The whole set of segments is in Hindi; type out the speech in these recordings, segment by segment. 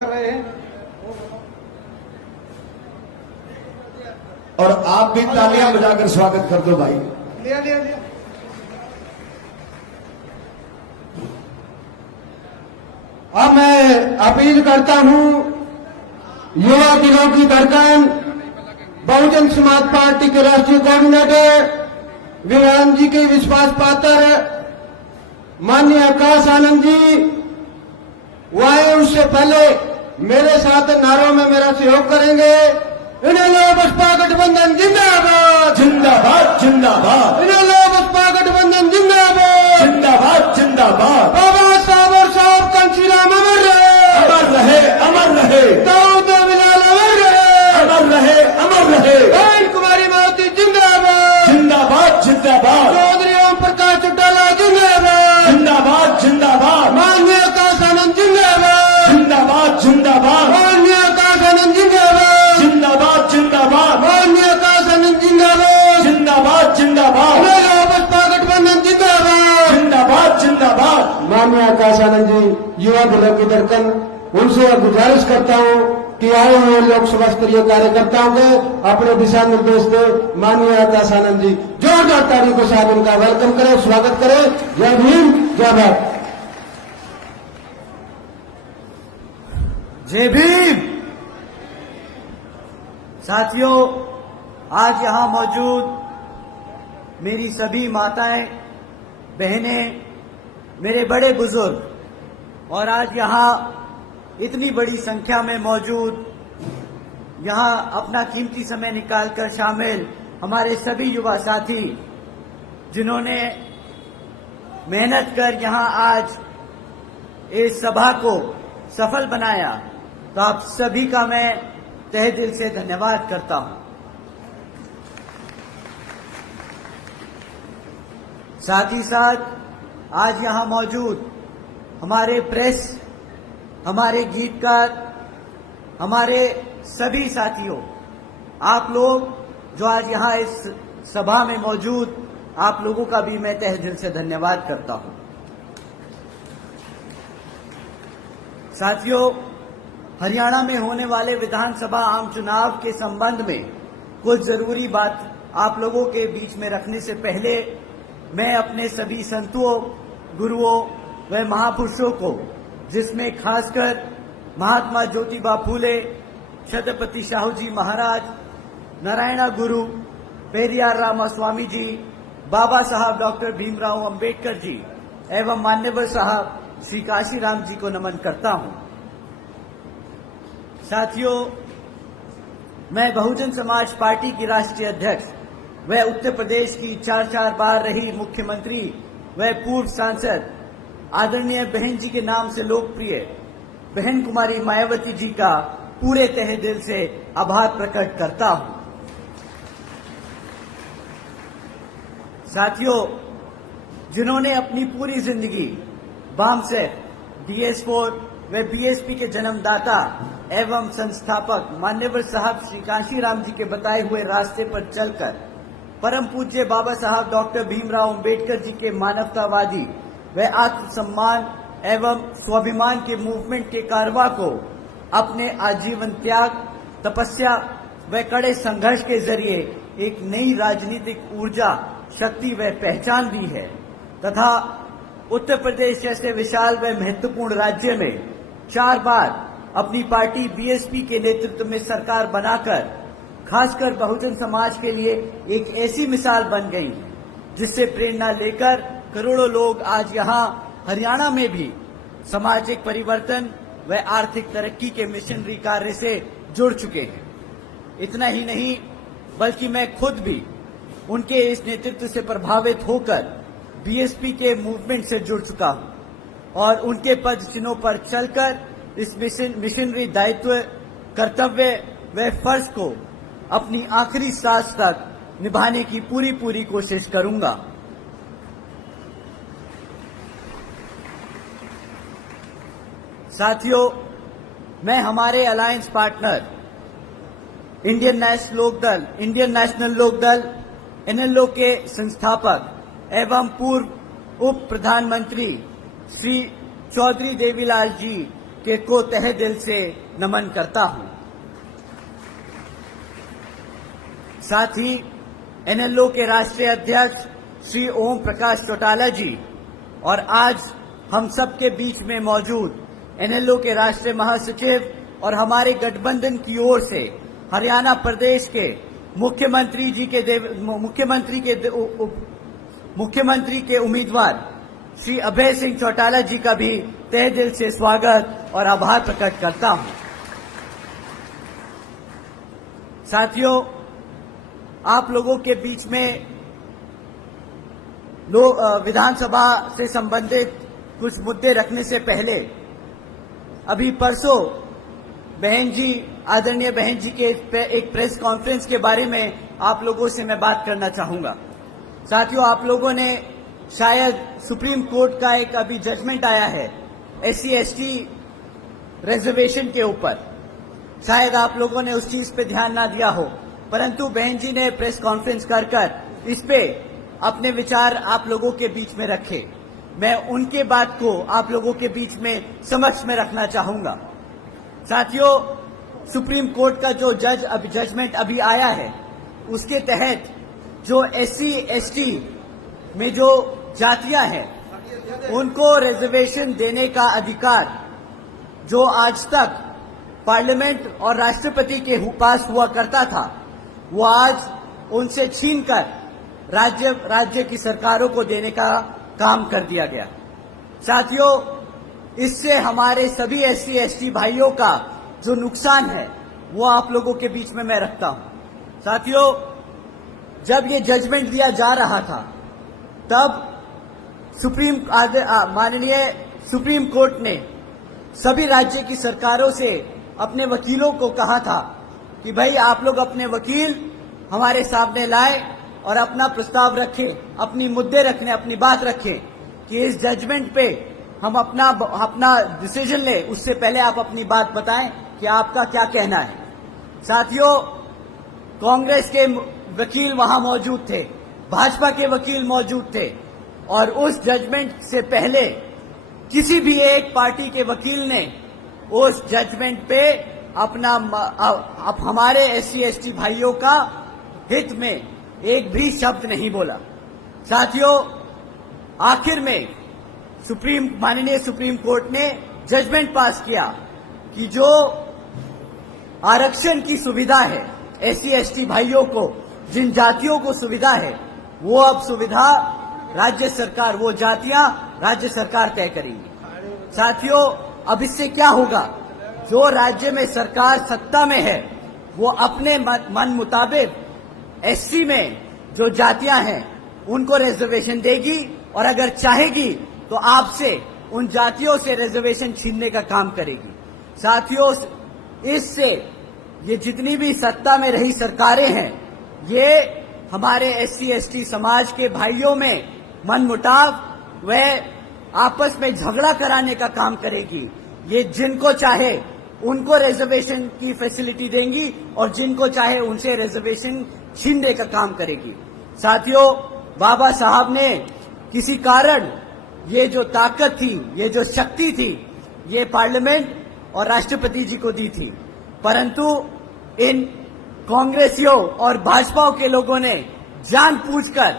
रहे हैं और आप भी तालियां बजाकर स्वागत कर दो भाई। लिया लिया लिया। अब मैं अपील करता हूं युवा दिलों की धड़कन बहुजन समाज पार्टी के राष्ट्रीय कोऑर्डिनेटर विमान जी के विश्वास पात्र माननीय आकाश आनंद जी वो आए, उससे पहले मेरे साथ नारों में मेरा सहयोग करेंगे। इनेलो बसपा गठबंधन जिंदाबाद जिंदाबाद जिंदाबाद इनेलो बसपा गठबंधन जिंदाबाद जिंदाबाद जिंदाबाद। बाबा साहब और साहब कंशीराम अमर रहे अमर रहे अमर रहे दाऊद बिलाल अमर रहे अमर रहे अमर रहे। बहन कुमारी मावती जिंदाबाद जिंदाबाद जिंदाबाद चौधरी ओम प्रकाश चौटाला जिंदाबाद जिंदाबाद जिंदाबाद माननीय आकाश आनंद जिंदाबाद जिंदाबाद जिंदाबाद माननीय आकाश आनंद जिंदाबाद जिंदाबाद जिंदाबाद माननीय आकाश आनंद जिंदाबाद जिंदाबाद जिंदाबाद इनेलो बसपा गठबंधन जिंदाबाद जिंदाबाद जिंदाबाद। माननीय आकाश आनंद जी युवा दिलों की धड़कन, उनसे गुजारिश करता हूं कि आए हुए लोकसभा स्तरीय कार्यकर्ताओं के अपने दिशा निर्देश दे। माननीय आकाश आनंद जी जोरदार ताली के साथ उनका वेलकम करें, स्वागत करें। जय भीम जय भारत। जय भीम। साथियों, आज यहां मौजूद मेरी सभी माताएं, बहनें, मेरे बड़े बुजुर्ग और आज यहां इतनी बड़ी संख्या में मौजूद यहां अपना कीमती समय निकालकर शामिल हमारे सभी युवा साथी जिन्होंने मेहनत कर यहां आज इस सभा को सफल बनाया, तो आप सभी का मैं तहे दिल से धन्यवाद करता हूं। साथ ही साथ आज यहां मौजूद हमारे प्रेस, हमारे गीतकार, हमारे सभी साथियों, आप लोग जो आज यहां इस सभा में मौजूद, आप लोगों का भी मैं तहे दिल से धन्यवाद करता हूं। साथियों, हरियाणा में होने वाले विधानसभा आम चुनाव के संबंध में कुछ जरूरी बात आप लोगों के बीच में रखने से पहले मैं अपने सभी संतों, गुरुओं व महापुरुषों को, जिसमें खासकर महात्मा ज्योतिबा फूले, छत्रपति शाहू जी महाराज, नारायणा गुरु, पेरियार रामास्वामी जी, बाबा साहब डॉक्टर भीमराव अंबेडकर जी एवं मान्यवर साहब श्री काशीराम जी को नमन करता हूं। साथियों, मैं बहुजन समाज पार्टी की राष्ट्रीय अध्यक्ष व उत्तर प्रदेश की 4 बार रही मुख्यमंत्री व पूर्व सांसद आदरणीय बहन जी के नाम से लोकप्रिय बहन कुमारी मायावती जी का पूरे तहे दिल से आभार प्रकट करता हूं। साथियों, जिन्होंने अपनी पूरी जिंदगी बामसेफ, DS4 व BSP के जन्मदाता एवं संस्थापक मान्यवर साहब श्री काशीराम जी के बताए हुए रास्ते पर चलकर परम पूज्य बाबा साहब डॉक्टर भीमराव अंबेडकर जी के मानवतावादी व आत्मसम्मान एवं स्वाभिमान के मूवमेंट के कारवा को अपने आजीवन त्याग, तपस्या व कड़े संघर्ष के जरिए एक नई राजनीतिक ऊर्जा, शक्ति व पहचान दी है तथा उत्तर प्रदेश जैसे विशाल व महत्वपूर्ण राज्य में 4 बार अपनी पार्टी BSP के नेतृत्व में सरकार बनाकर खासकर बहुजन समाज के लिए एक ऐसी मिसाल बन गई जिससे प्रेरणा लेकर करोड़ों लोग आज यहां हरियाणा में भी सामाजिक परिवर्तन व आर्थिक तरक्की के मिशनरी कार्य से जुड़ चुके हैं। इतना ही नहीं, बल्कि मैं खुद भी उनके इस नेतृत्व से प्रभावित होकर BSP के मूवमेंट से जुड़ चुका हूं और उनके पद चिन्हों पर चलकर इस मिशनरी दायित्व, कर्तव्य व फर्ज को अपनी आखिरी सांस तक निभाने की पूरी कोशिश करूंगा। साथियों, मैं हमारे alliance partner Indian National Lokdal NLO के संस्थापक एवं पूर्व उप प्रधानमंत्री श्री चौधरी देवीलाल जी को तहे दिल से नमन करता हूं। साथ ही एनएलओ के राष्ट्रीय अध्यक्ष श्री ओम प्रकाश चौटाला जी और आज हम सबके बीच में मौजूद एनएलओ के राष्ट्रीय महासचिव और हमारे गठबंधन की ओर से हरियाणा प्रदेश के मुख्यमंत्री के उम्मीदवार श्री अभय सिंह चौटाला जी का भी तहे दिल से स्वागत और आभार प्रकट करता हूं। साथियों, आप लोगों के बीच में विधानसभा से संबंधित कुछ मुद्दे रखने से पहले अभी परसों आदरणीय बहन जी के एक प्रेस कॉन्फ्रेंस के बारे में आप लोगों से मैं बात करना चाहूंगा। साथियों, आप लोगों ने शायद सुप्रीम कोर्ट का एक अभी जजमेंट आया है SC/ST रिजर्वेशन के ऊपर, शायद आप लोगों ने उस चीज पे ध्यान ना दिया हो, परंतु बहन जी ने प्रेस कॉन्फ्रेंस कर इस पे अपने विचार आप लोगों के बीच में रखे। मैं उनके बात को आप लोगों के बीच में समक्ष में रखना चाहूंगा। साथियों, सुप्रीम कोर्ट का जो जजमेंट अभी आया है, उसके तहत जो SC/ST में जो जातियां हैं उनको रिजर्वेशन देने का अधिकार जो आज तक पार्लियामेंट और राष्ट्रपति के पास हुआ करता था, वो आज उनसे छीनकर राज्य की सरकारों को देने का काम कर दिया गया। साथियों, इससे हमारे सभी SC/ST भाइयों का जो नुकसान है वो आप लोगों के बीच में मैं रखता हूं। साथियों, जब ये जजमेंट दिया जा रहा था तब माननीय सुप्रीम कोर्ट ने सभी राज्य की सरकारों से अपने वकीलों को कहा था कि भाई आप लोग अपने वकील हमारे सामने लाए और अपना प्रस्ताव रखें, अपनी मुद्दे रखने, अपनी बात रखें कि इस जजमेंट पे हम अपना डिसीजन ले, उससे पहले आप अपनी बात बताएं कि आपका क्या कहना है। साथियों, कांग्रेस के वकील वहां मौजूद थे, भाजपा के वकील मौजूद थे और उस जजमेंट से पहले किसी भी एक पार्टी के वकील ने उस जजमेंट पे हमारे SC/ST भाइयों का हित में एक भी शब्द नहीं बोला। साथियों, आखिर में माननीय सुप्रीम कोर्ट ने जजमेंट पास किया कि जो आरक्षण की सुविधा है SC/ST भाइयों को, जिन जातियों को सुविधा है, वो अब सुविधा वो जातियां राज्य सरकार तय करेंगी। साथियों, अब इससे क्या होगा, जो राज्य में सरकार सत्ता में है वो अपने मन मुताबिक SC में जो जातियां हैं उनको रिजर्वेशन देगी और अगर चाहेगी तो आपसे उन जातियों से रिजर्वेशन छीनने का काम करेगी। साथियों, इससे ये जितनी भी सत्ता में रही सरकारें हैं, ये हमारे SC/ST समाज के भाइयों में मनमुटाव व आपस में झगड़ा कराने का काम करेगी। ये जिनको चाहे उनको रिजर्वेशन की फैसिलिटी देंगी और जिनको चाहे उनसे रिजर्वेशन छीनने का काम करेगी। साथियों, बाबा साहब ने किसी कारण ये जो ताकत थी, ये जो शक्ति थी, ये पार्लियामेंट और राष्ट्रपति जी को दी थी, परंतु इन कांग्रेसियों और भाजपा के लोगों ने जानबूझकर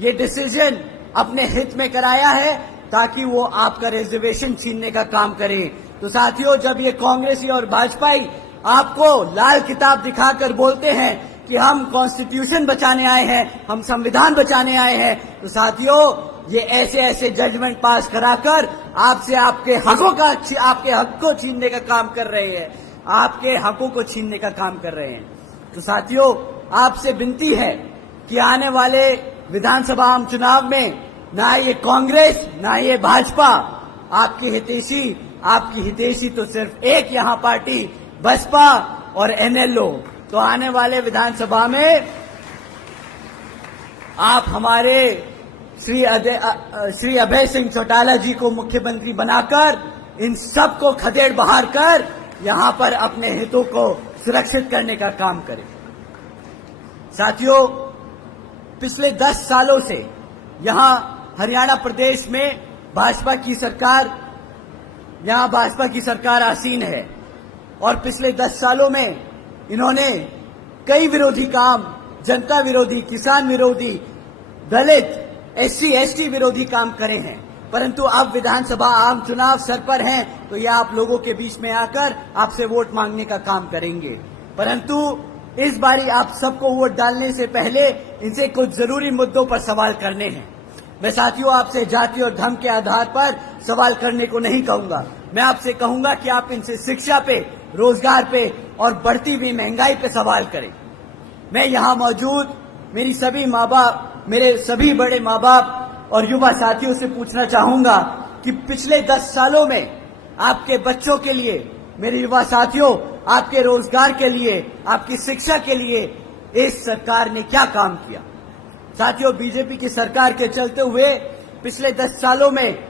ये डिसीजन अपने हित में कराया है ताकि वो आपका रिजर्वेशन छीनने का काम करें। तो साथियों, जब ये कांग्रेसी और भाजपाई आपको लाल किताब दिखाकर बोलते हैं कि हम कॉन्स्टिट्यूशन बचाने आए हैं, हम संविधान बचाने आए हैं, तो साथियों, ये ऐसे जजमेंट पास कराकर आपसे आपके हक को छीनने का काम कर रहे हैं, आपके हकों को छीनने का काम कर रहे हैं। तो साथियों, आपसे विनती है कि आने वाले विधानसभा आम चुनाव में ना ये कांग्रेस ना ये भाजपा आपकी हितैषी तो सिर्फ एक यहाँ पार्टी बसपा और NLO। तो आने वाले विधानसभा में आप हमारे श्री अभय सिंह चौटाला जी को मुख्यमंत्री बनाकर इन सब को खदेड़ बहार कर यहां पर अपने हितों को सुरक्षित करने का काम करें। साथियों, पिछले 10 सालों से यहां हरियाणा प्रदेश में भाजपा की सरकार यहां भाजपा की सरकार आसीन है और पिछले 10 सालों में इन्होंने कई विरोधी काम, जनता विरोधी, किसान विरोधी, दलित, SC ST विरोधी काम करे हैं। परंतु अब विधानसभा आम चुनाव सर पर हैं तो ये आप लोगों के बीच में आकर आपसे वोट मांगने का काम करेंगे। परंतु इस बारी आप सबको वोट डालने से पहले इनसे कुछ जरूरी मुद्दों पर सवाल करने हैं। मैं साथियों आपसे जाति और धर्म के आधार पर सवाल करने को नहीं कहूंगा। मैं आपसे कहूंगा कि आप इनसे शिक्षा पे, रोजगार पे और बढ़ती हुई महंगाई पे सवाल करें। मैं यहां मौजूद मेरी सभी माँ बाप, मेरे सभी बड़े माँ बाप और युवा साथियों से पूछना चाहूंगा कि पिछले 10 सालों में आपके बच्चों के लिए, मेरे युवा साथियों, आपके रोजगार के लिए, आपकी शिक्षा के लिए इस सरकार ने क्या काम किया। साथियों, बीजेपी की सरकार के चलते हुए पिछले 10 सालों में